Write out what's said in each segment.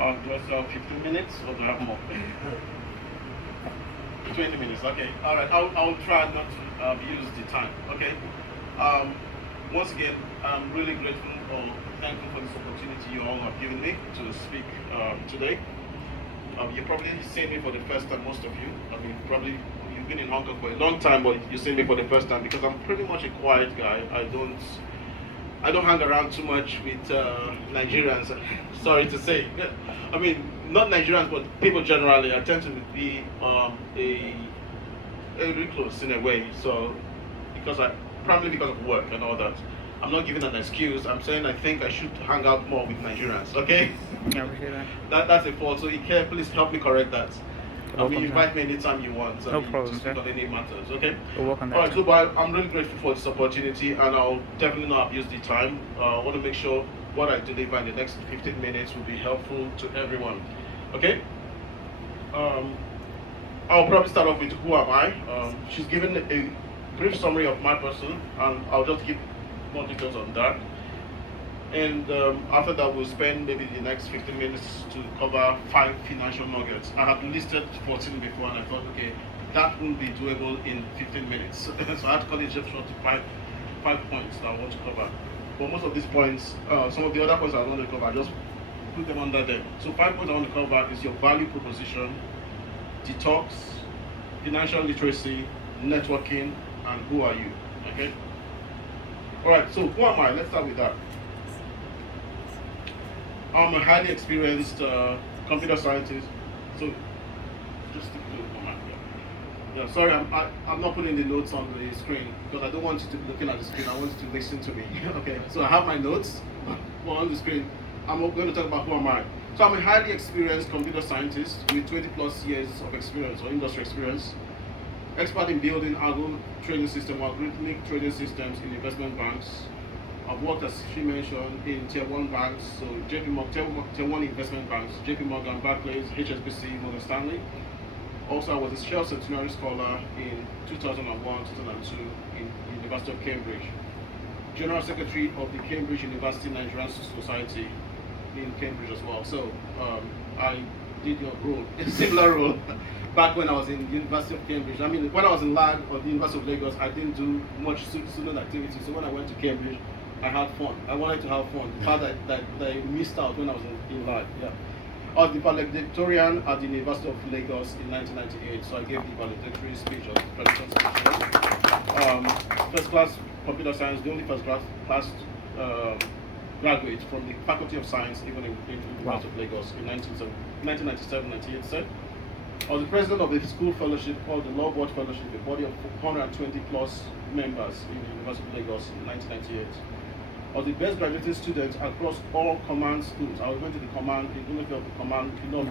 Just 15 minutes, or do I have more? 20 minutes, okay. All right, I'll try not to abuse the time, okay? Um, Once again, I'm really grateful or thankful for this opportunity you all have given me to speak today. You probably seen me for the first time, most of you. I mean, probably you've been in Hong Kong for a long time, but you've seen me for the first time because I'm pretty much a quiet guy. I don't hang around too much with Nigerians. Sorry to say. I mean, not Nigerians, but people generally. I tend to be a recluse in a way. So, probably because of work and all that. I'm not giving an excuse. I'm saying I think I should hang out more with Nigerians. Okay? Yeah, we hear that. That's a fault. So, Ike, please help me correct that. I mean, Welcome, invite me anytime you want. No problem, to speak sir. on any matters. Okay? We'll work on that. All right, so but I'm really grateful for this opportunity, and I'll definitely not abuse the time. I want to make sure what I deliver in the next 15 minutes will be helpful to everyone. Okay? I'll probably start off with who am I. She's given a brief summary of my person, and I'll just give more details on that. And after that, we'll spend maybe the next 15 minutes to cover 5 financial nuggets. I had listed 14 before, and I thought, okay, that won't be doable in 15 minutes. So I had to cut it just short to five points that I want to cover. But most of these points, some of the other points I want to cover, I just put them under them. So 5 points I want to cover is your value proposition, detox, financial literacy, networking, and who are you? Okay. All right. So who am I? Let's start with that. I'm a highly experienced computer scientist. So just stick to the format. Yeah, sorry, I'm not putting the notes on the screen because I don't want you to be looking at the screen. I want you to listen to me. Okay, so I have my notes on the screen. I'm going to talk about who am I. So I'm a highly experienced computer scientist with 20 plus years of experience or industry experience. Expert in building algo trading system or algorithmic trading systems in investment banks. I've worked, as she mentioned, in tier 1 banks, so JP Morgan, tier 1 investment banks, JP Morgan, Barclays, HSBC, Morgan Stanley. Also, I was a Shell Centenary Scholar in 2001, 2002 in University of Cambridge. General Secretary of the Cambridge University Nigerian Society in Cambridge as well. So I did your role, a similar role, back when I was in the University of Cambridge. I mean, when I was in LAG or the University of Lagos, I didn't do much student activity. So when I went to Cambridge, I had fun. I wanted to have fun. The part that I missed out when I was in LAG. Yeah. I was the valedictorian at the University of Lagos in 1998, so I gave the valedictory speech of the president's speech. First class computer science, the only first class graduate from the Faculty of Science, even in the University of Lagos in 1997, 98. I was the president of a school fellowship called the Law Board Fellowship, a body of 120 plus members in the University of Lagos in 1998. I was the best graduating student across all command schools. I went to the command,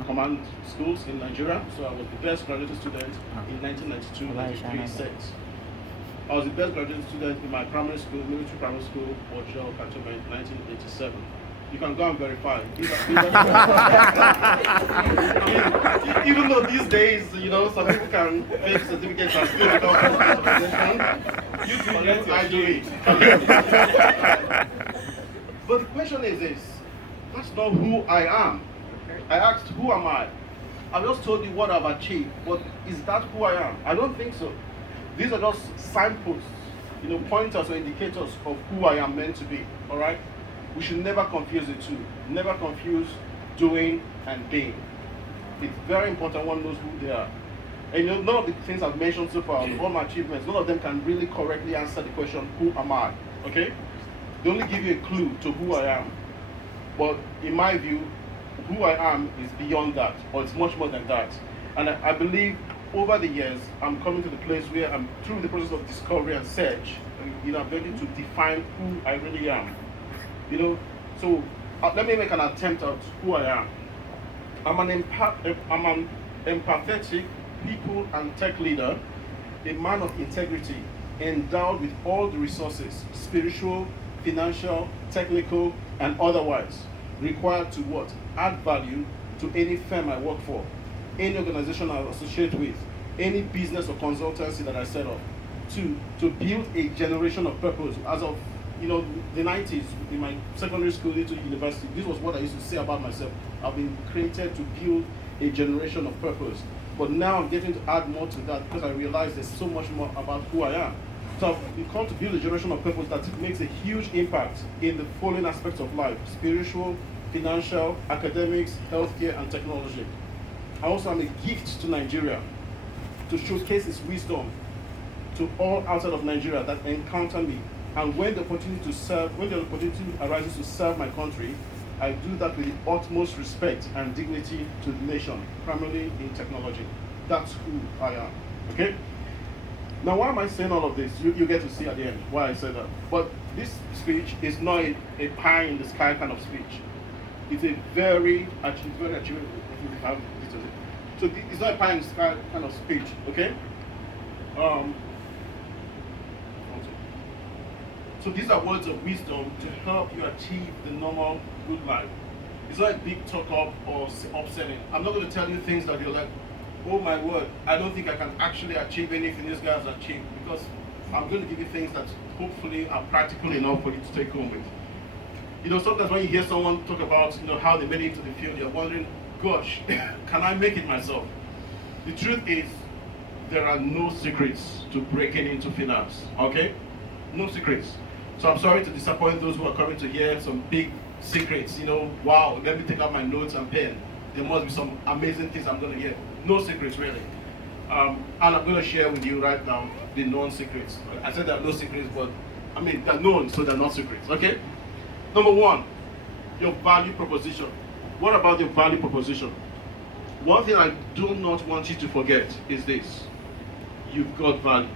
command schools in Nigeria. So I was the best graduating student in 1992-93 set. I was the best graduating student in my primary school, military primary school, Ojo, Cantonment, 1987. You can go and verify. I mean, even though these days, some people can fake certificates and still without qualification, I do it. But the question is this: that's not who I am. I asked, who am I? I just told you what I've achieved, but is that who I am? I don't think so. These are just signposts, pointers or indicators of who I am meant to be. All right. We should never confuse the two. Never confuse doing and being. It's very important one knows who they are. And none of the things I've mentioned so far, all my achievements, none of them can really correctly answer the question, who am I? Okay? They only give you a clue to who I am. But in my view, who I am is beyond that, or it's much more than that. And I believe over the years, I'm coming to the place where I'm through the process of discovery and search, I'm ready to define who I really am. So let me make an attempt at who I am. I'm an empathetic people and tech leader, a man of integrity, endowed with all the resources, spiritual, financial, technical, and otherwise, required to what? Add value to any firm I work for, any organization I associate with, any business or consultancy that I set up, to build a generation of purpose as of the 90s, in my secondary school into university, this was what I used to say about myself. I've been created to build a generation of purpose. But now I'm getting to add more to that because I realize there's so much more about who I am. So I've come to build a generation of purpose that makes a huge impact in the following aspects of life: spiritual, financial, academics, healthcare, and technology. I also am a gift to Nigeria to showcase its wisdom to all outside of Nigeria that encounter me. And when the opportunity arises to serve my country, I do that with the utmost respect and dignity to the nation, primarily in technology. That's who I am. Okay? Now, why am I saying all of this? You get to see at the end why I said that. But this speech is not a pie in the sky kind of speech. It's a very achievable. If you have it. So it's not a pie in the sky kind of speech. Okay? So these are words of wisdom to help you achieve the normal good life. It's not a big talk up or upselling. I'm not going to tell you things that you're like, oh my word, I don't think I can actually achieve anything this guy has achieved, because I'm going to give you things that hopefully are practical enough for you to take home with. Sometimes when you hear someone talk about how they made it into the field, you're wondering, gosh, can I make it myself? The truth is, there are no secrets to breaking into finance, okay? No secrets. So I'm sorry to disappoint those who are coming to hear some big secrets, wow, let me take out my notes and pen. There must be some amazing things I'm going to hear. No secrets, really. And I'm going to share with you right now the known secrets. I said there are no secrets, but they're known, so they're not secrets, okay? Number one, your value proposition. What about your value proposition? One thing I do not want you to forget is this: you've got value.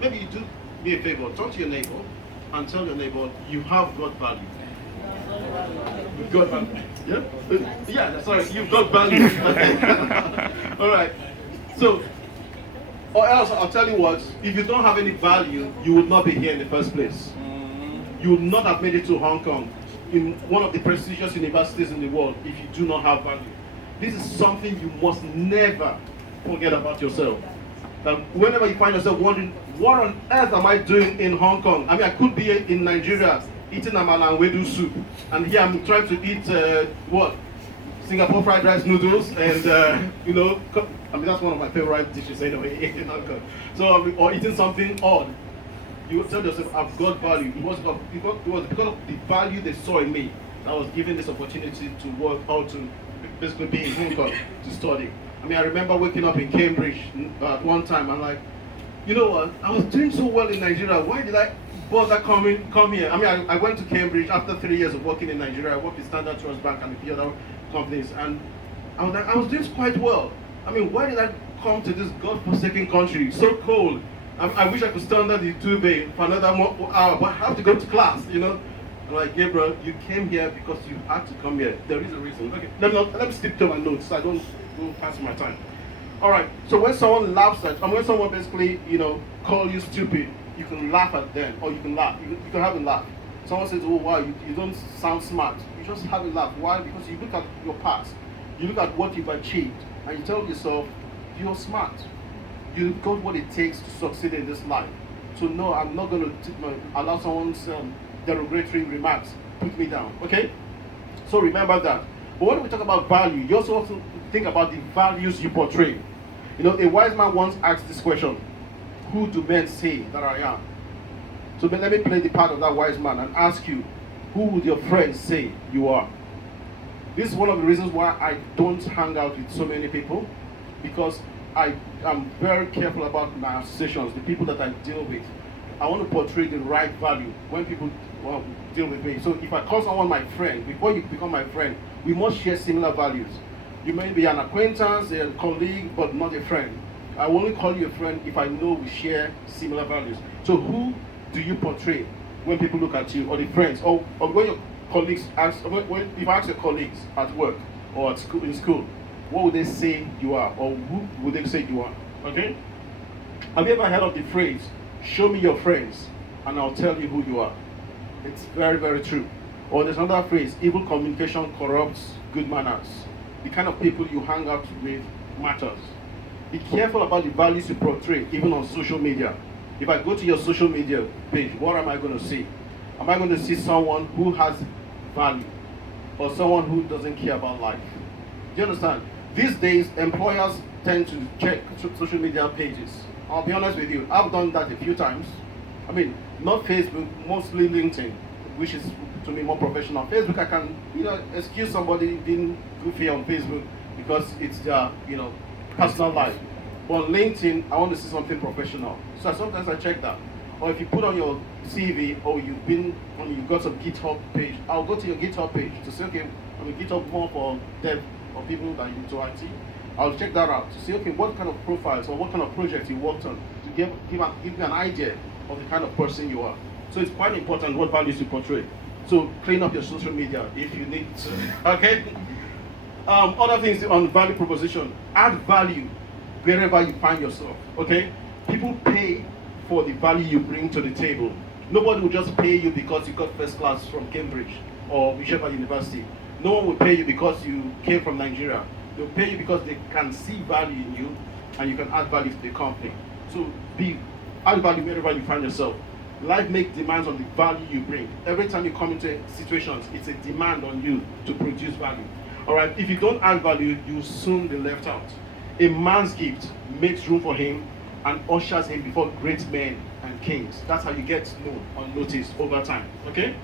Maybe you do me a favor, talk to your neighbor and tell your neighbor you have got value. You've got value. Yeah? Yeah, sorry, you've got value. All right. So, or else I'll tell you what, if you don't have any value, you would not be here in the first place. You would not have made it to Hong Kong, in one of the prestigious universities in the world, if you do not have value. This is something you must never forget about yourself. That whenever you find yourself wondering, what on earth am I doing in Hong Kong? I could be in Nigeria eating amala and wedu soup, and here I'm trying to eat Singapore fried rice noodles, and that's one of my favorite dishes anyway in Hong Kong. So or eating something odd, you tell yourself, I've got value. It was because of the value they saw in me that I was given this opportunity to work out, to basically be in Hong Kong to study. I remember waking up in Cambridge at one time. I'm like, you know what? I was doing so well in Nigeria. Why did I bother come here? I went to Cambridge after 3 years of working in Nigeria. I worked in Standard Trust Bank and a few other companies, and I was like, I was doing quite well. Why did I come to this God-forsaken country? So cold. I wish I could stand under the tube for another hour, but I have to go to class. I'm like, Gabriel, you came here because you had to come here. There is a reason. Okay, let me skip to my notes so I don't go past my time. All right. So when someone laughs at, when someone basically, call you stupid, you can laugh at them, or you can laugh. You can have a laugh. Someone says, oh wow, you don't sound smart. You just have a laugh. Why? Because you look at your past, you look at what you've achieved, and you tell yourself, you're smart. You've got what it takes to succeed in this life. So no, I'm not going to allow someone's derogatory remarks put me down. Okay? So remember that. But when we talk about value, you also have to think about the values you portray. A wise man once asked this question: who do men say that I am? So let me play the part of that wise man and ask you, who would your friends say you are? This is one of the reasons why I don't hang out with so many people, because I am very careful about my associations, the people that I deal with. I want to portray the right value when people deal with me. So if I call someone my friend, before you become my friend, we must share similar values. You may be an acquaintance, a colleague, but not a friend. I will only call you a friend if I know we share similar values. So who do you portray when people look at you, or the friends, or when your colleagues ask, if you ask your colleagues at work or at school, in school, what would they say you are, or who would they say you are? Okay? Have you ever heard of the phrase, show me your friends and I'll tell you who you are? It's very, very true. Or there's another phrase, evil communication corrupts good manners. The kind of people you hang out with matters. Be careful about the values you portray, even on social media. If I go to your social media page, what am I going to see? Am I going to see someone who has value or someone who doesn't care about life? Do you understand? These days, employers tend to check social media pages. I'll be honest with you, I've done that a few times. I mean, not Facebook, mostly LinkedIn, which is to me more professional. Facebook, I can, excuse somebody being goofy on Facebook because it's their, personal life. But on LinkedIn, I want to see something professional. So sometimes I check that. Or if you put on your CV or you've got some GitHub page, I'll go to your GitHub page to say, okay, I mean, GitHub more for dev or people that are into IT. I'll check that out to see, okay, what kind of profiles or what kind of projects you worked on to give you an idea of the kind of person you are. So it's quite important what values you portray. So clean up your social media if you need to. Okay? Other things on value proposition. Add value wherever you find yourself. Okay? People pay for the value you bring to the table. Nobody will just pay you because you got first class from Cambridge or whichever university. No one will pay you because you came from Nigeria. They'll pay you because they can see value in you and you can add value to the company. So add value wherever you find yourself. Life makes demands on the value you bring. Every time you come into situations, it's a demand on you to produce value. Alright, if you don't add value, you soon be left out. A man's gift makes room for him and ushers him before great men and kings. That's how you get known or noticed over time. Okay?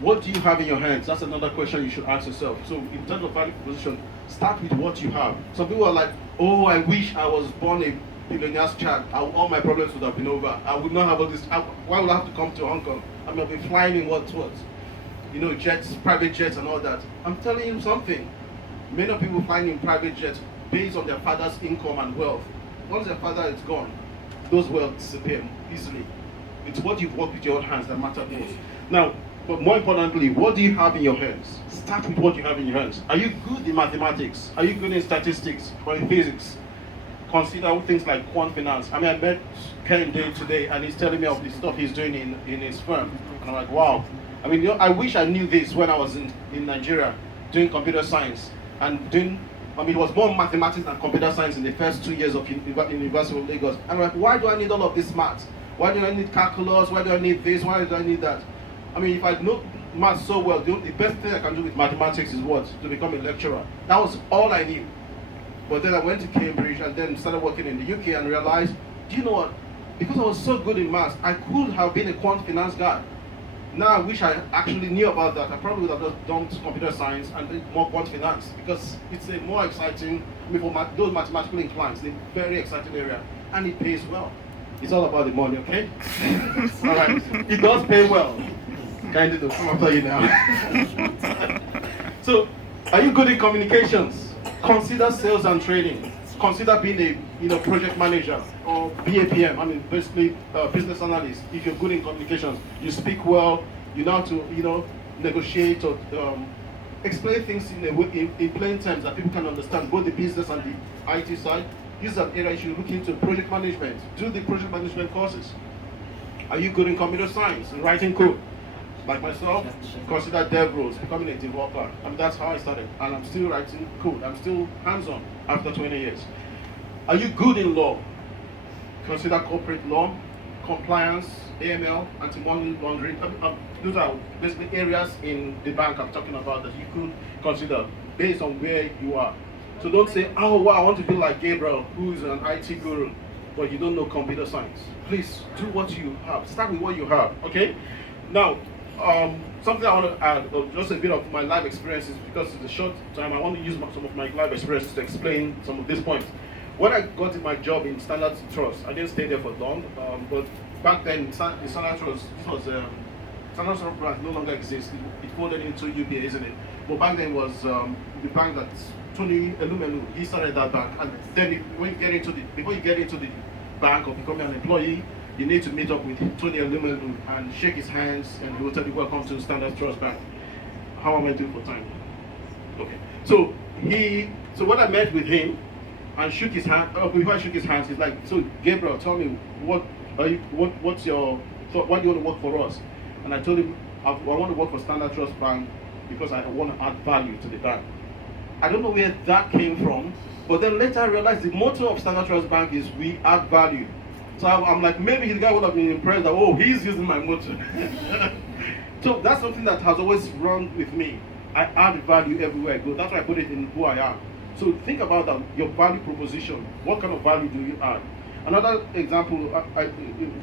What do you have in your hands? That's another question you should ask yourself. So in terms of value proposition, start with what you have. Some people are like, oh, I wish I was born a billionaire's child. All my problems would have been over. I would not have all this. Why would I have to come to Hong Kong? I mean, I'll be flying in what? Jets, private jets and all that. I'm telling you something. Many people flying in private jets based on their father's income and wealth. Once their father is gone, those wealth disappear easily. It's what you've worked with your own hands that matter most. Now, but more importantly, what do you have in your hands? Start with what you have in your hands. Are you good in mathematics? Are you good in statistics or in physics? Consider things like quant finance. I mean, I met Ken Day today and he's telling me of the stuff he's doing in his firm. And I'm like, wow. I mean, I wish I knew this when I was in Nigeria doing computer science and it was more mathematics than computer science in the first 2 years of University of Lagos. And I'm like, why do I need all of this math? Why do I need calculus? Why do I need this? Why do I need that? I mean, if I know math so well, the best thing I can do with mathematics is what? To become a lecturer. That was all I knew. But then I went to Cambridge and then started working in the UK and realized, do you know what? Because I was so good in maths, I could have been a quant finance guy. Now I wish I actually knew about that. I probably would have just done computer science and did more quant finance because it's a more exciting, for those mathematical inclined, it's a very exciting area and it pays well. It's all about the money, okay? All right, it does pay well. Kind of come after you now. So, are you good in communications? Consider sales and trading. Consider being a project manager or BAPM. I mean, basically business analyst. If you're good in communications, you speak well. You know how to negotiate or explain things in plain terms that people can understand, both the business and the IT side. This is an area you should look into. Project management. Do the project management courses. Are you good in computer science and writing code? Like myself, consider dev roles, becoming a developer. And that's how I started. And I'm still writing code. I'm still hands-on after 20 years. Are you good in law? Consider corporate law, compliance, AML, anti-money laundering. Those are basically areas in the bank I'm talking about that you could consider based on where you are. So don't say, oh wow, I want to be like Gabriel, who is an IT guru, but you don't know computer science. Please do what you have. Start with what you have, okay? Now, something I want to add, just a bit of my life experiences, because it's a short time, I want to use some of my life experiences to explain some of these points. When I got my job in Standard Trust, I didn't stay there for long, but back then, in Standard Trust, Standard Trust brand no longer exists. It folded into UBA, isn't it? But back then was the bank that Tony Elumelu, he started that bank. And then before you get into the bank or becoming an employee, you need to meet up with Tony Elumelu and shake his hands, and he will tell you welcome to Standard Trust Bank. How am I doing for time? Okay. So when I met with him and shook his hand, before I shook his hands, he's like, so Gabriel, tell me what's your thought? Why do you want to work for us? And I told him I want to work for Standard Trust Bank because I want to add value to the bank. I don't know where that came from, but then later I realized the motto of Standard Trust Bank is we add value. So I'm like, maybe the guy would have been impressed that, oh, he's using my motor. So that's something that has always run with me. I add value everywhere I go. That's why I put it in who I am. So think about that, your value proposition. What kind of value do you add? Another example,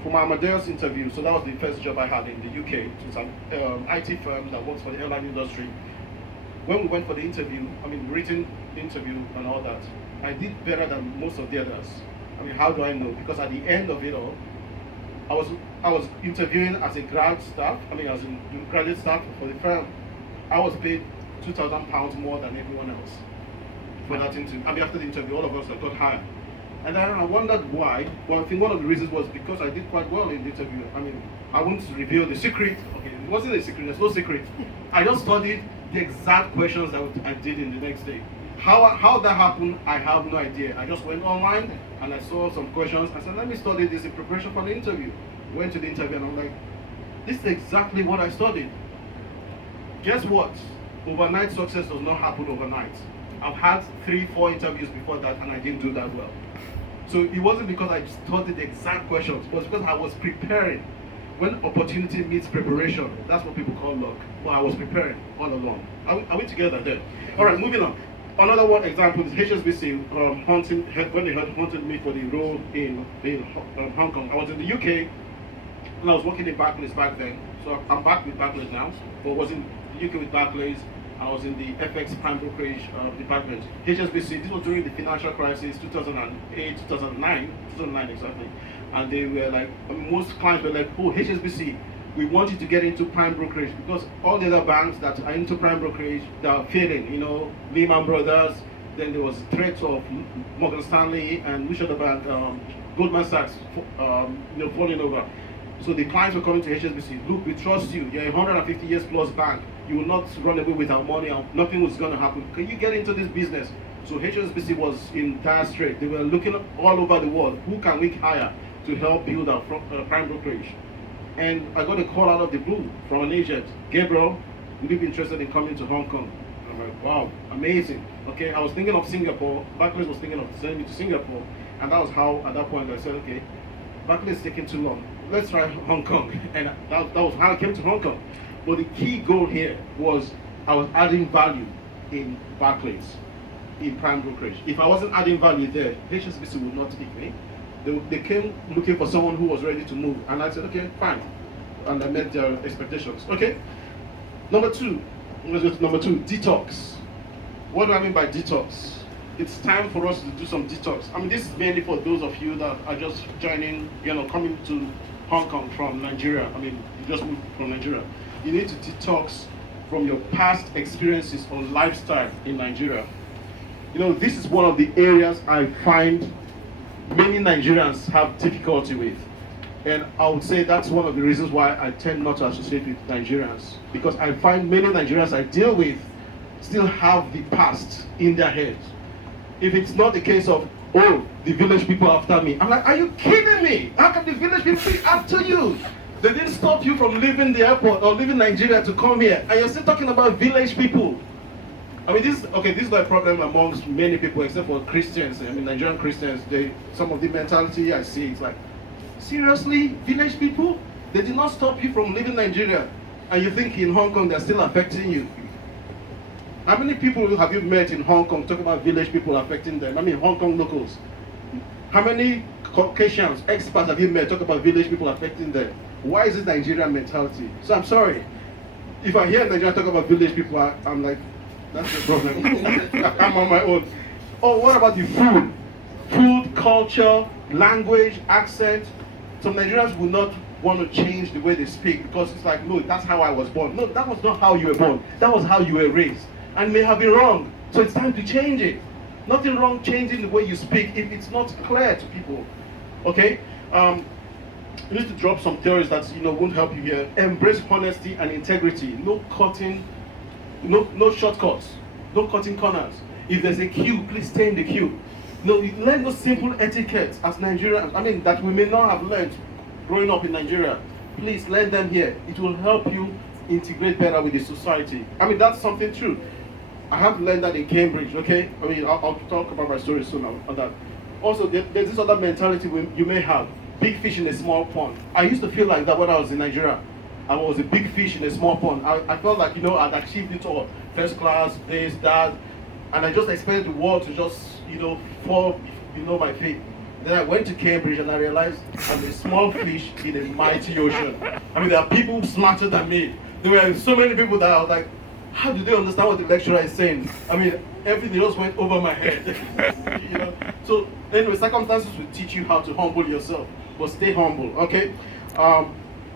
for my Amadeus interview, so that was the first job I had in the UK. It was an IT firm that works for the airline industry. When we went for the interview, written interview and all that, I did better than most of the others. How do I know? Because at the end of it all, I was interviewing as a grad staff, as a graduate staff for the firm. I was paid £2,000 more than everyone else for that interview. After the interview, all of us got hired. And then I wondered why. Well, I think one of the reasons was because I did quite well in the interview. I won't reveal the secret. Okay, it wasn't a secret, there's no secret. I just studied the exact questions that I did in the next day. How that happened, I have no idea. I just went online and I saw some questions. I said, let me study this in preparation for the interview. Went to the interview and I'm like, this is exactly what I studied. Guess what? Overnight success does not happen overnight. I've had 3-4 interviews before that and I didn't do that well. So it wasn't because I studied the exact questions, it was because I was preparing. When opportunity meets preparation, that's what people call luck. Well, I was preparing all along. Are we together there? All right, moving on. Another one example is HSBC when they had hunted me for the role in Hong Kong. I was in the UK and I was working in Barclays back then. So I'm back with Barclays now, but I was in the UK with Barclays. I was in the FX prime brokerage department. HSBC, this was during the financial crisis, 2008, 2009 exactly. And they were like, most clients were like, oh, HSBC, we want you to get into prime brokerage because all the other banks that are into prime brokerage, they are failing, Lehman Brothers, then there was threats of Morgan Stanley and which other bank, Goldman Sachs, falling over. So the clients were coming to HSBC, look, we trust you, you're a 150 years plus bank, you will not run away with our money, nothing was going to happen. Can you get into this business? So HSBC was in dire straits. They were looking all over the world, who can we hire to help build our prime brokerage? And I got a call out of the blue from an agent, Gabriel, would you be interested in coming to Hong Kong? I'm like, wow, amazing. Okay, I was thinking of Singapore, Barclays was thinking of sending me to Singapore, and that was how, at that point, I said, okay, Barclays is taking too long. Let's try Hong Kong. And that was how I came to Hong Kong. But the key goal here was I was adding value in Barclays, in prime brokerage. If I wasn't adding value there, HSBC would not take me. They came looking for someone who was ready to move. And I said, okay, fine. And I met their expectations. Okay? Number two, detox. What do I mean by detox? It's time for us to do some detox. This is mainly for those of you that are just joining, coming to Hong Kong from Nigeria. You just moved from Nigeria. You need to detox from your past experiences or lifestyle in Nigeria. This is one of the areas I find many Nigerians have difficulty with. And I would say that's one of the reasons why I tend not to associate with Nigerians. Because I find many Nigerians I deal with still have the past in their heads. If it's not the case of, oh, the village people after me. I'm like, are you kidding me? How can the village people be after you? They didn't stop you from leaving the airport or leaving Nigeria to come here. And you're still talking about village people. This is a problem amongst many people except for Christians. Nigerian Christians, some of the mentality I see, it's like, seriously, village people? They did not stop you from leaving Nigeria. And you think in Hong Kong they're still affecting you. How many people have you met in Hong Kong talking about village people affecting them? Hong Kong locals. How many Caucasians, expats have you met talking about village people affecting them? Why is this Nigerian mentality? So I'm sorry. If I hear Nigeria talk about village people, I'm like, that's the problem. I'm on my own. Oh, what about the food? Food, culture, language, accent. Some Nigerians will not want to change the way they speak because it's like, no, that's how I was born. No, that was not how you were born. That was how you were raised. And may have been wrong. So it's time to change it. Nothing wrong changing the way you speak if it's not clear to people. Okay? You need to drop some theories that won't help you here. Embrace honesty and integrity. No cutting, no shortcuts, no cutting corners. If there's a queue, please stay in the queue. Learn those simple etiquettes as Nigerians. That we may not have learned growing up in Nigeria. Please learn them here. It will help you integrate better with the society. That's something true. I have learned that in Cambridge. Okay, I'll talk about my story soon on that. Also, there's this other mentality you may have. big fish in a small pond. I used to feel like that when I was in Nigeria. I was a big fish in a small pond. I felt like, I'd achieved it all. First class, this, that. And I just expected the world to just, fall below my feet. Then I went to Cambridge and I realized I'm a small fish in a mighty ocean. I mean, there are people smarter than me. There were so many people that I was like, how do they understand what the lecturer is saying? I mean, everything just went over my head. So anyway, circumstances will teach you how to humble yourself, but stay humble, okay?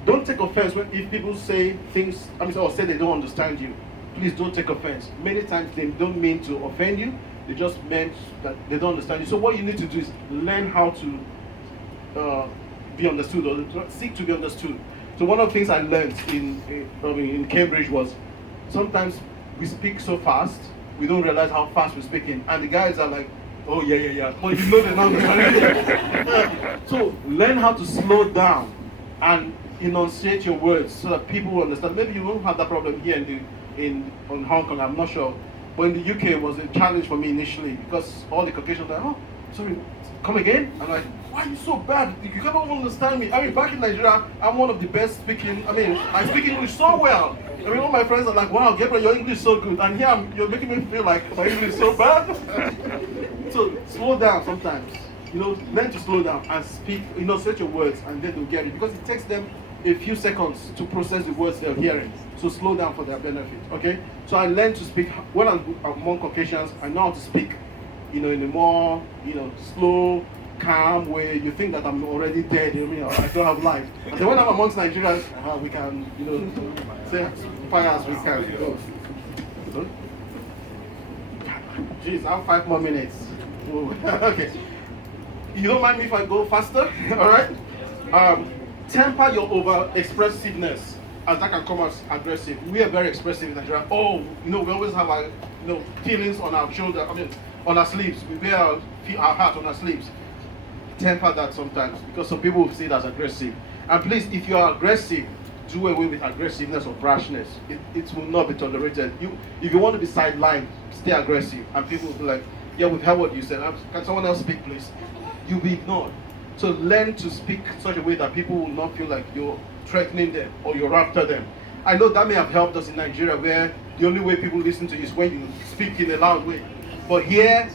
Don't take offense if people say things, or say they don't understand you. Please don't take offense. Many times they don't mean to offend you, they just meant that they don't understand you. So what you need to do is learn how to be understood, or seek to be understood. So one of the things I learned in Cambridge was sometimes we speak so fast, we don't realize how fast we're speaking. And the guys are like, oh yeah. But they're not understanding. So learn how to slow down and enunciate your words so that people will understand. Maybe you won't have that problem here in Hong Kong, I'm not sure. But in the UK it was a challenge for me initially because all the Caucasians were like, oh, sorry, come again? I'm like, why are you so bad? You cannot understand me. Back in Nigeria, I'm one of the best speaking, I speak English so well. All my friends are like, wow, Gabriel, your English is so good. And here you're making me feel like my English is so bad. So slow down sometimes. Learn to slow down and speak, set your words, and then they'll get it. Because it takes them a few seconds to process the words they're hearing. So slow down for their benefit, okay? So I learned to speak, when I'm among Caucasians, I know how to speak, in a more, slow, calm way. You think that I'm already dead, I don't have life. And then when I'm amongst Nigerians, we can, say fire as we can. Jeez, I have 5 more minutes. Okay. You don't mind me if I go faster? Alright? Temper your over-expressiveness, as that can come as aggressive. We are very expressive in Nigeria. We always have our feelings on our shoulder, on our sleeves. We wear our heart on our sleeves. Temper that sometimes, because some people will see it as aggressive. And please, if you are aggressive, do away with aggressiveness or brashness. It will not be tolerated. If you want to be sidelined, stay aggressive. And people will be like, yeah, we've heard what you said. Can someone else speak, please? You'll be ignored. So learn to speak such a way that people will not feel like you're threatening them or you're after them. I know that may have helped us in Nigeria, where the only way people listen to you is when you speak in a loud way. But here,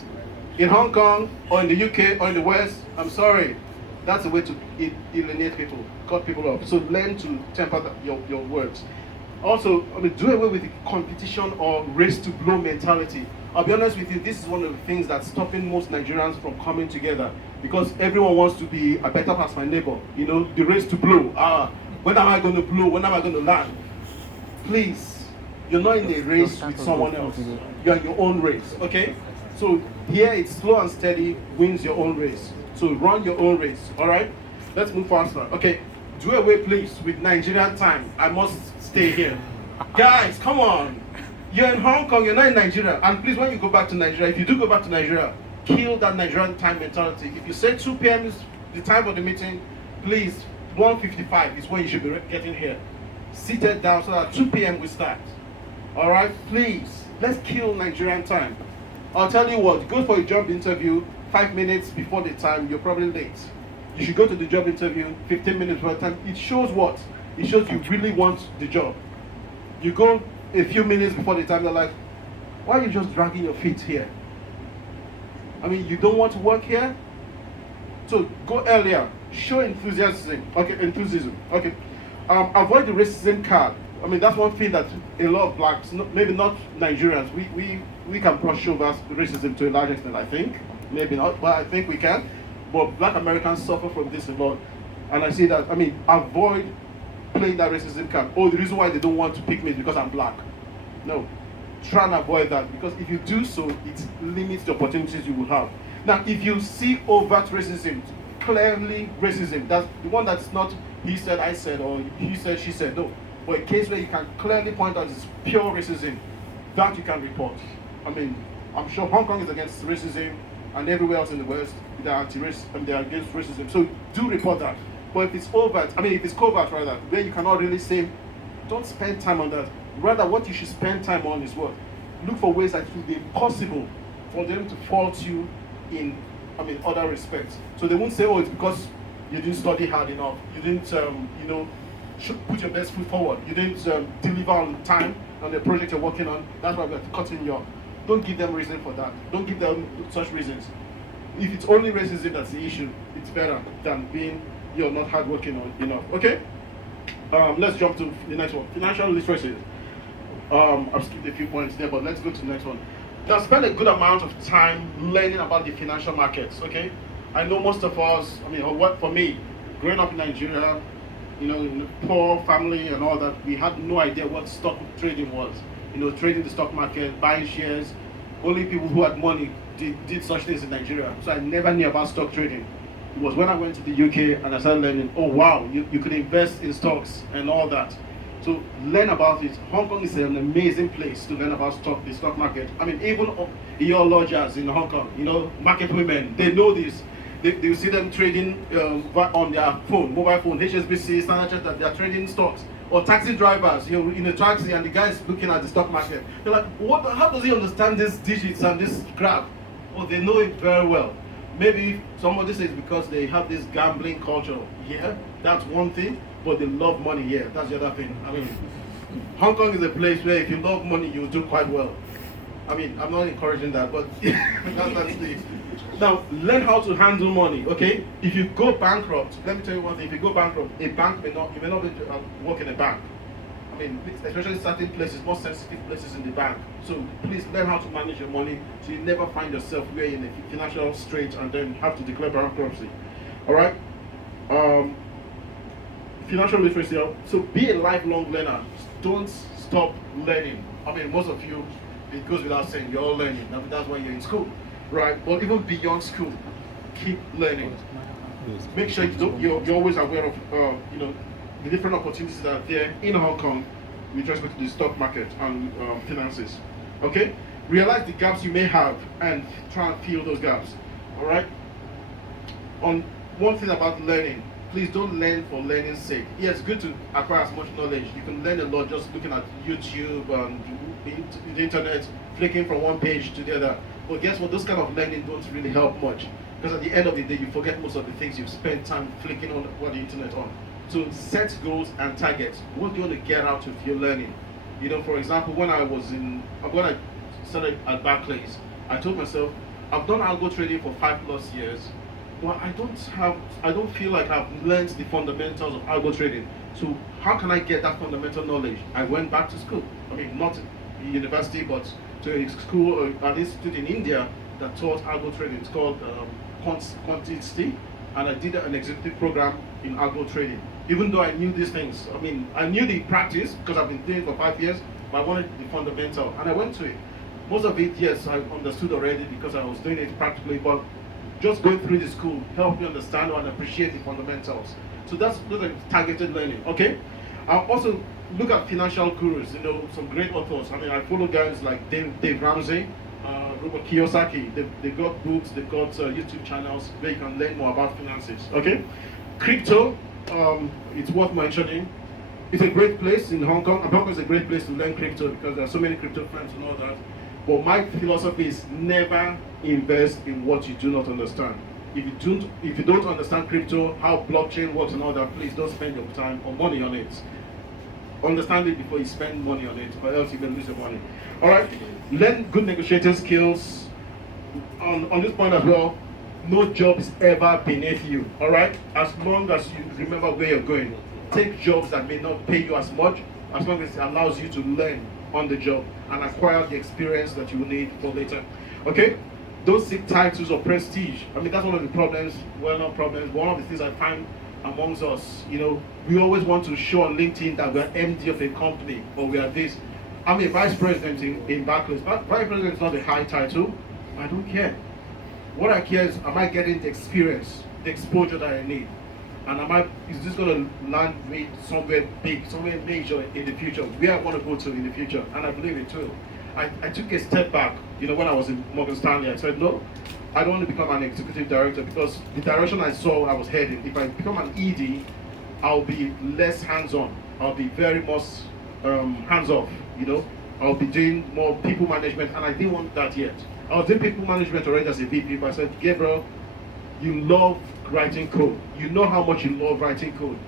in Hong Kong, or in the UK, or in the West, I'm sorry, that's a way to alienate people, cut people off. So learn to temper your words. Also, do away with the competition or race to blow mentality. I'll be honest with you, this is one of the things that's stopping most Nigerians from coming together, because everyone wants to be a better past my neighbor. The race to blow. When am I going to blow? When am I going to land? Please, you're not in a race with someone else. You're in your own race, okay? So here it's slow and steady wins your own race. So run your own race, all right? Let's move faster. Okay, do away, please, with Nigerian time. I must stay here. Guys, come on. You're in Hong Kong, you're not in Nigeria. And please, when you go back to Nigeria, if you do go back to Nigeria, kill that Nigerian time mentality. If you say 2 p.m. is the time for the meeting, please, 1:55 is when you should be getting here. Seated down so that 2 p.m. we start. All right, please, let's kill Nigerian time. I'll tell you what, go for a job interview 5 minutes before the time, you're probably late. You should go to the job interview 15 minutes before the time. It shows what? It shows you really want the job. You go a few minutes before the time, they're like, why are you just dragging your feet here? You don't want to work here? So go earlier. Show enthusiasm. Okay. Avoid the racism card. That's one thing that a lot of blacks, maybe not Nigerians, we can brush over racism to a large extent, I think. Maybe not, but I think we can. But black Americans suffer from this a lot. And I see that, avoid playing that racism card. The reason why they don't want to pick me is because I'm black. No. Try and avoid that, because if you do so, it limits the opportunities you will have. Now, if you see overt racism, clearly racism, that's the one that's not he said, I said, or he said, she said, no. But a case where you can clearly point out it's pure racism, that you can report. I'm sure Hong Kong is against racism, and everywhere else in the West, they're anti-racist, they're against racism. So do report that. But if it's overt, if it's covert rather, where you cannot really say, don't spend time on that. Rather, what you should spend time on is what? Look for ways that it will be possible for them to fault you in, other respects. So they won't say, it's because you didn't study hard enough, you didn't, put your best foot forward, you didn't deliver on time on the project you're working on. That's why we're cutting you off. Don't give them reason for that. Don't give them such reasons. If it's only racism that's the issue, it's better than being you're not hardworking enough. Okay? Let's jump to the next one. Financial literacy. I've skipped a few points there, but let's go to the next one. Now, spend a good amount of time learning about the financial markets. Okay? I know most of us. Or what for me, growing up in Nigeria, in a poor family and all that, we had no idea what stock trading was. Trading the stock market, buying shares. Only people who had money did such things in Nigeria. So I never knew about stock trading. It was when I went to the UK and I started learning, oh wow, you could invest in stocks and all that. So learn about it. Hong Kong is an amazing place to learn about the stock market. Even your lodgers in Hong Kong, market women, they know this. You see them trading on their phone, mobile phone, HSBC, Standard Chartered, that they are trading stocks. Or taxi drivers, you're in a taxi and the guy is looking at the stock market. You're like, how does he understand these digits and this graph? Oh, they know it very well. Maybe somebody says because they have this gambling culture here, that's one thing, but they love money here, that's the other thing. Hong Kong is a place where if you love money, you'll do quite well. I'm not encouraging that, but that's the... Now, learn how to handle money, okay? If you go bankrupt, let me tell you one thing, if you go bankrupt, you may not be able to work in a bank. Especially certain places, more sensitive places in the bank. So please learn how to manage your money so you never find yourself where you're in a financial strait and then have to declare bankruptcy. All right? Financial literacy. So be a lifelong learner. Don't stop learning. Most of you, it goes without saying, you're all learning. That's why you're in school, right? But even beyond school, keep learning. Make sure you're always aware of, the different opportunities that are there in Hong Kong with respect to the stock market and finances. Okay? Realize the gaps you may have and try and fill those gaps. All right? On one thing about learning, please don't learn for learning's sake. Yeah, it's good to acquire as much knowledge. You can learn a lot just looking at YouTube and the internet, flicking from one page to the other. But guess what? Those kind of learning don't really help much. Because at the end of the day, you forget most of the things you've spent time flicking on the internet on. So set goals and targets. What do you want to get out of your learning? For example, when I started at Barclays, I told myself, I've done algo trading for 5+ years, but I don't feel like I've learned the fundamentals of algo trading. So how can I get that fundamental knowledge? I went back to school. Not university, but to a school, an institute in India that taught algo trading. It's called Quantity, and I did an executive program in algo trading. Even though I knew these things, I knew the practice because I've been doing it for 5 years, but I wanted the fundamental, and I went to it. Most of it, yes, I understood already because I was doing it practically, but just going through the school helped me understand and appreciate the fundamentals. So those are targeted learning, okay? I'll also look at financial gurus, some great authors. I follow guys like Dave Ramsey, Robert Kiyosaki. They've got books, they've got YouTube channels where you can learn more about finances, okay? Crypto, it's worth mentioning. It's a great place in Hong Kong. Hong Kong is a great place to learn crypto because there are so many crypto friends and all that. But my philosophy is never invest in what you do not understand. If you don't understand crypto, how blockchain works and all that, please don't spend your time or money on it. Understand it before you spend money on it, or else you can lose your money. All right, learn good negotiating skills. On this point as well, no job is ever beneath you. All right, as long as you remember where you're going, take jobs that may not pay you as much, as long as it allows you to learn on the job and acquire the experience that you will need for later. Okay, don't seek titles or prestige. That's one of the problems. Well, not problems. One of the things I find amongst us, we always want to show on LinkedIn that we're MD of a company or we are this. I'm a vice president in Barclays. Vice president is not a high title. I don't care. What I care is, am I getting the experience, the exposure that I need? And is this going to land me somewhere big, somewhere major in the future, where I want to go to in the future? And I believe it will. I took a step back, when I was in Morgan Stanley. I said, no, I don't want to become an executive director because the direction I saw I was heading, if I become an ED, I'll be less hands-on. I'll be very much hands-off, I'll be doing more people management, and I didn't want that yet. I was doing people management already as a VP, but I said, Gabriel, you love writing code. You know how much you love writing code.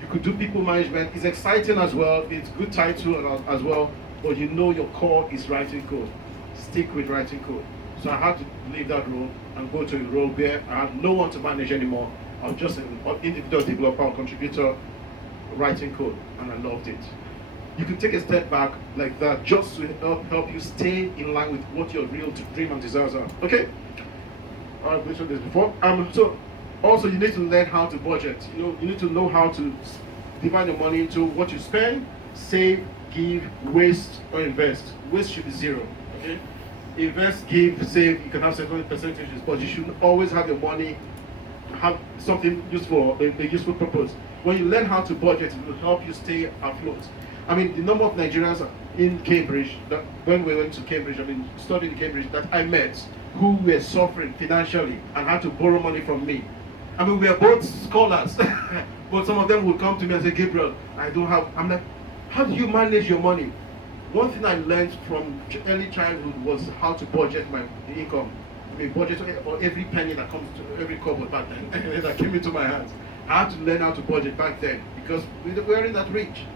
You could do people management. It's exciting as well. It's good title as well. But you know your core is writing code. Stick with writing code. So I had to leave that role and go to a role where I had no one to manage anymore. I was just an individual developer or contributor writing code, and I loved it. You can take a step back like that just to help you stay in line with what your real dream and desires are. Okay? I've mentioned this before. So also you need to learn how to budget. You need to know how to divide your money into what you spend, save, give, waste, or invest. Waste should be zero. Okay? Invest, give, save. You can have certain percentages, but you should always have your money have something useful, a useful purpose. When you learn how to budget, it will help you stay afloat. I mean, the number of Nigerians in Cambridge, that when we went to Cambridge, studying in Cambridge, that I met who were suffering financially and had to borrow money from me. I mean, we are both scholars, but some of them would come to me and say, Gabriel, I don't have, I'm like, how do you manage your money? One thing I learned from early childhood was how to budget my income. I mean, budget for every penny that comes to every cupboard back then that came into my hands. I had to learn how to budget back then because we weren't that rich.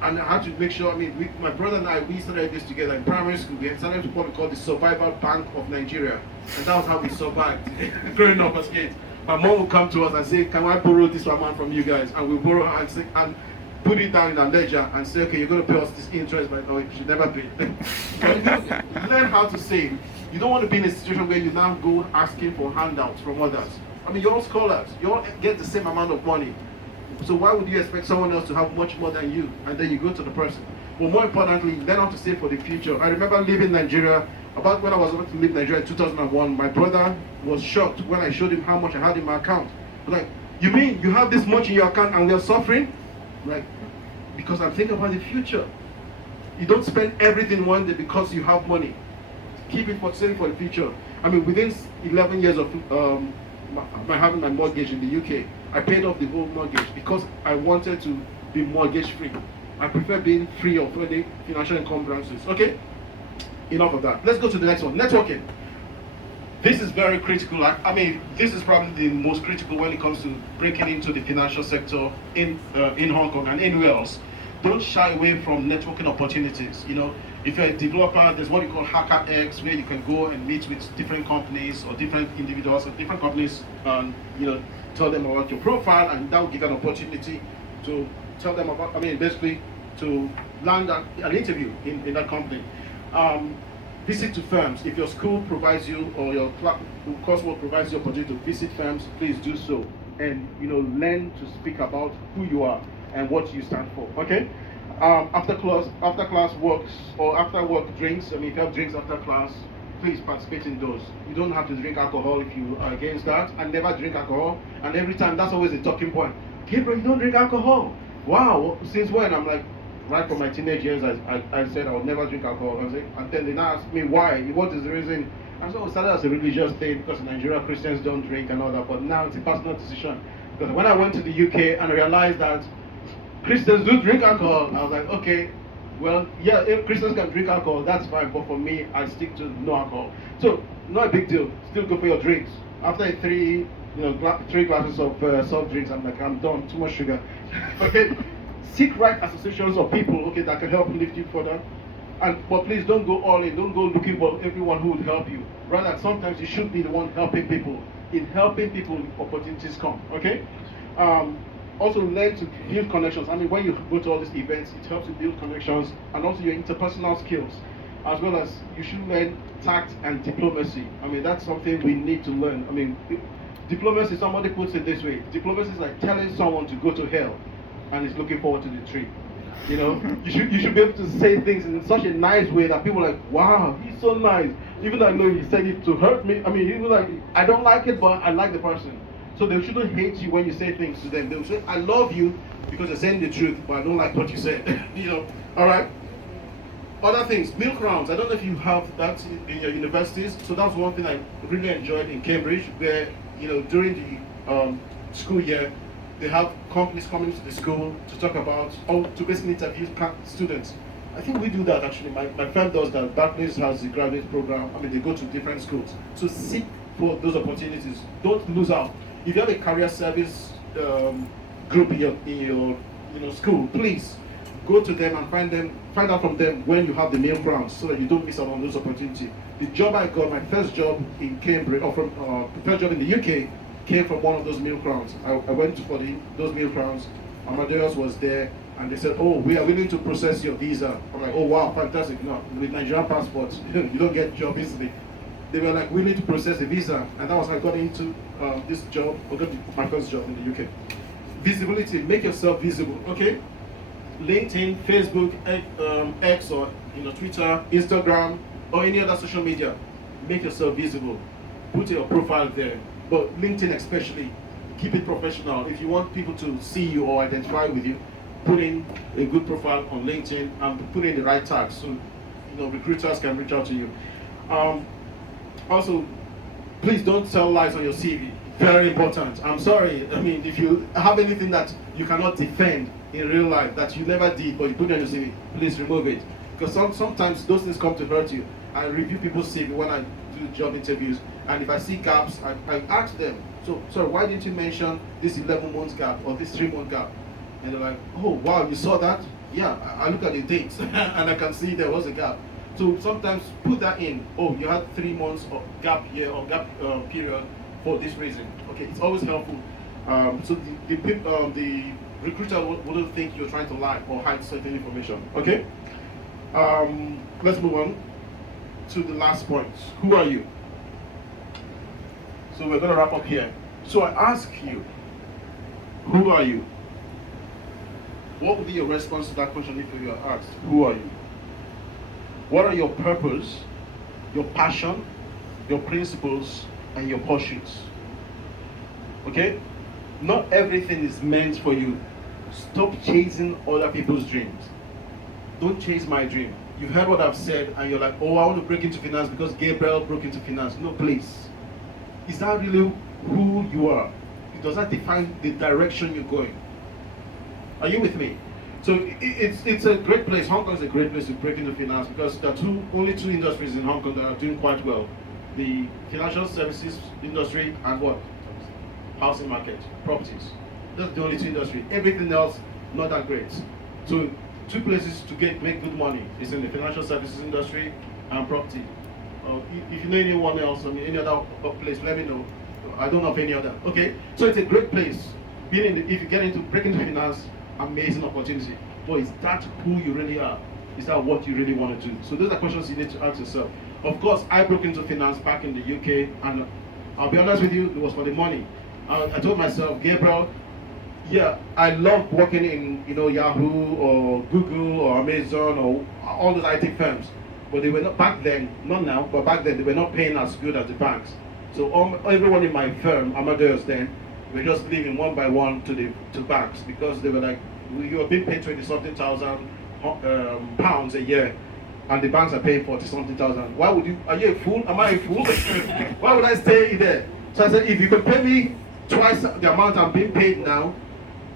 And I had to make sure, my brother and I, we started this together in primary school. We started what we call the Survival Bank of Nigeria. And that was how we survived growing up as kids. My mom would come to us and say, can I borrow this amount from you guys? And we borrow and put it down in a ledger and say, okay, you're going to pay us this interest, but no, you should never pay. Learn how to save. You don't want to be in a situation where you now go asking for handouts from others. I mean, you're all scholars. You all get the same amount of money. So why would you expect someone else to have much more than you? And then you go to the person. But more importantly, learn how to save for the future. I remember leaving Nigeria, about when I was about to leave Nigeria in 2001, my brother was shocked when I showed him how much I had in my account. I was like, you mean you have this much in your account and we are suffering? Like, because I'm thinking about the future. You don't spend everything one day because you have money. Keep it for saving for the future. I mean, within 11 years of having my mortgage in the UK, I paid off the whole mortgage because I wanted to be mortgage free. I prefer being free of any financial encumbrances. Okay? Enough of that. Let's go to the next one. Networking. This is very critical. I mean, this is probably the most critical when it comes to breaking into the financial sector in Hong Kong and anywhere else. Don't shy away from networking opportunities. If you're a developer, there's what you call Hacker X, where you can go and meet with different companies or different individuals or different companies and tell them about your profile, and that will give an opportunity to tell them about, basically to land an interview in that company. Visit to firms. If your school provides you or your coursework provides you opportunity to visit firms, please do so. And learn to speak about who you are and what you stand for. Okay? After class works or after work drinks, if you have drinks after class, please participate in those. You don't have to drink alcohol if you are against that, and never drink alcohol. And every time, that's always a talking point. Gabriel, you don't drink alcohol. Wow, since when? I'm like, right from my teenage years, I said I would never drink alcohol. And then they now ask me why. What is the reason? I said, it started as a religious thing because in Nigeria Christians don't drink and all that, but now it's a personal decision. Because when I went to the UK and I realized that Christians do drink alcohol, I was like, okay, well, yeah, if Christians can drink alcohol, that's fine, but for me, I stick to no alcohol. So, not a big deal. Still go for your drinks. After three glasses of soft drinks, I'm like, I'm done. Too much sugar. Okay. Seek right associations of people, okay, that can help lift you further. But please don't go all in. Don't go looking for everyone who will help you. Rather, sometimes you should be the one helping people. In helping people, opportunities come. Okay. Also learn to build connections. When you go to all these events, it helps you build connections and also your interpersonal skills, as well as you should learn tact and diplomacy. That's something we need to learn. Diplomacy, somebody puts it this way, diplomacy is like telling someone to go to hell and is looking forward to the trip. You should be able to say things in such a nice way that people are like, wow, he's so nice. Even though I know he said it to hurt me. He was like, I don't like it, but I like the person. So they shouldn't hate you when you say things to them. They'll say, I love you because they're saying the truth, but I don't like what you said. Alright? Other things, milk rounds. I don't know if you have that in your universities. So that's one thing I really enjoyed in Cambridge, where, during the school year, they have companies coming to the school to talk about, to basically interview students. I think we do that actually. My firm does that. Barclays has the graduate program. They go to different schools. So seek for those opportunities. Don't lose out. If you have a career service group in your school, please go to them and find out from them when you have the meal rounds, so that you don't miss out on those opportunities. The job I got, my first job in Cambridge, or from the first job in the UK, came from one of those meal rounds. I went for those meal rounds. Amadeus was there, and they said, "Oh, we are willing to process your visa." I'm like, "Oh wow, fantastic!" No, with Nigerian passports, you don't get job easily. They were like willing to process the visa, and that was how I got into this job. I got my first job in the UK. Visibility, make yourself visible. Okay, LinkedIn, Facebook, X, or Twitter, Instagram, or any other social media. Make yourself visible. Put your profile there, but LinkedIn especially. Keep it professional. If you want people to see you or identify with you, put in a good profile on LinkedIn and put in the right tags, so recruiters can reach out to you. Also, please don't tell lies on your CV. Very important. I'm sorry. I mean, if you have anything that you cannot defend in real life that you never did, but you put it on your CV, please remove it. Because sometimes those things come to hurt you. I review people's CV when I do job interviews, and if I see gaps, I ask them, so sorry, why didn't you mention this 11 months gap or this 3-month gap? And they're like, oh wow, you saw that? Yeah, I look at the dates and I can see there was a gap. So sometimes put that in. Oh, you had 3 months of gap year or gap period for this reason. Okay, it's always helpful. So the recruiter wouldn't think you're trying to lie or hide certain information. Okay. Let's move on to the last point. Who are you? So we're going to wrap up here. So I ask you, who are you? What would be your response to that question if you are asked? Who are you? What are your purpose, your passion, your principles, and your pursuits? Okay? Not everything is meant for you. Stop chasing other people's dreams. Don't chase my dream. You've heard what I've said, and you're like, oh, I want to break into finance because Gabriel broke into finance. No, please. Is that really who you are? Does that define the direction you're going? Are you with me? So it's a great place. Hong Kong is a great place to break into finance because there are only two industries in Hong Kong that are doing quite well. The financial services industry and what? Housing market, properties. That's the only two industries. Everything else, not that great. So 2 places to make good money is in the financial services industry and property. If you know anyone else, any other place, let me know. I don't know of any other. Okay, so it's a great place. If you get into break into finance, amazing opportunity. But is that who you really are? Is that what you really want to do? So those are questions you need to ask yourself. Of course, I broke into finance back in the UK, and I'll be honest with you, it was for the money. I told myself, Gabriel, yeah, I love working in Yahoo or Google or Amazon or all those IT firms. But they were not back then, not now, but back then they were not paying as good as the banks. So everyone in my firm, Amadeus then, were just leaving one by one to banks because they were like, you are being paid 20-something thousand pounds a year, and the banks are paying 40-something thousand. Why would you? Are you a fool? Am I a fool? Why would I stay there? So I said, if you could pay me twice the amount I'm being paid now,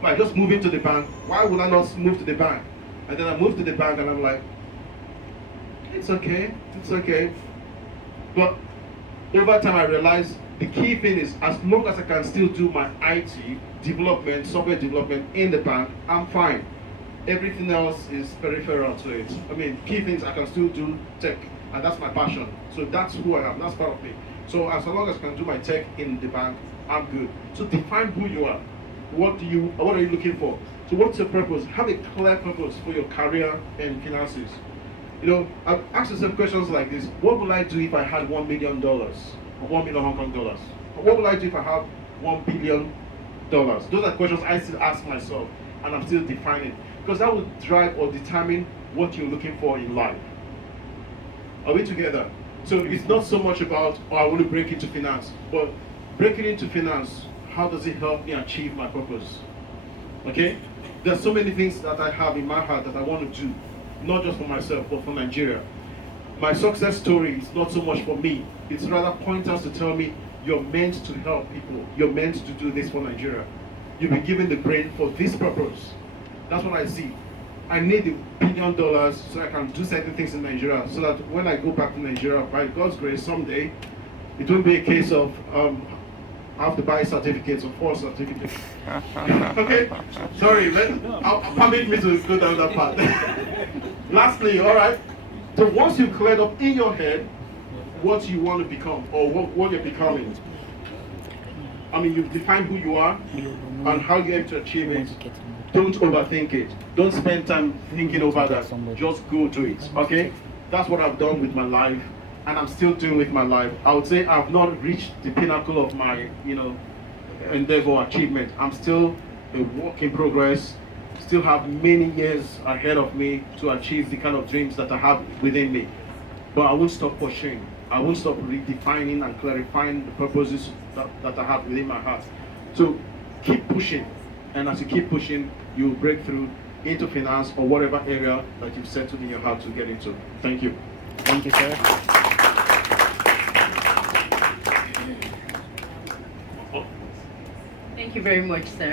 by just moving to the bank, why would I not move to the bank? And then I moved to the bank, and I'm like, it's okay. But over time I realized the key thing is, as long as I can still do my IT development, software development in the bank, I'm fine. Everything else is peripheral to it. I mean, key things I can still do tech, and that's my passion. So that's who I am, that's part of me. So as long as I can do my tech in the bank, I'm good. So define who you are. What are you looking for? So what's your purpose? Have a clear purpose for your career and finances. I've asked yourself questions like this. What would I do if I had $1 million? Or 1 million Hong Kong dollars? Or what would I do if I have $1 billion? Those are questions I still ask myself, and I'm still defining. Because that will drive or determine what you're looking for in life. Are we together? So it's not so much about, I want to break into finance, but breaking into finance, how does it help me achieve my purpose? Okay? There's so many things that I have in my heart that I want to do, not just for myself, but for Nigeria. My success story is not so much for me. It's rather pointers to tell me, you're meant to help people. You're meant to do this for Nigeria. You've been given the brain for this purpose. That's what I see. I need $1 billion so I can do certain things in Nigeria, so that when I go back to Nigeria, by God's grace, someday, It won't be a case of I have to buy certificates or 4 certificates. Okay, sorry, permit me to go down that path. Lastly, all right. So once you've cleared up in your head what you want to become or what you're becoming, I mean, you've defined who you are and how you aim to achieve it. Don't overthink it. Don't spend time thinking over that. Just go to it. Okay? That's what I've done with my life, and I'm still doing with my life. I would say I've not reached the pinnacle of my, endeavor achievement. I'm still a work in progress. Still have many years ahead of me to achieve the kind of dreams that I have within me. But I won't stop pursuing. I won't stop redefining and clarifying the purposes that I have within my heart. So keep pushing, and as you keep pushing, you will break through into finance or whatever area that you've settled in your heart to get into. Thank you. Thank you, sir. Thank you very much, sir.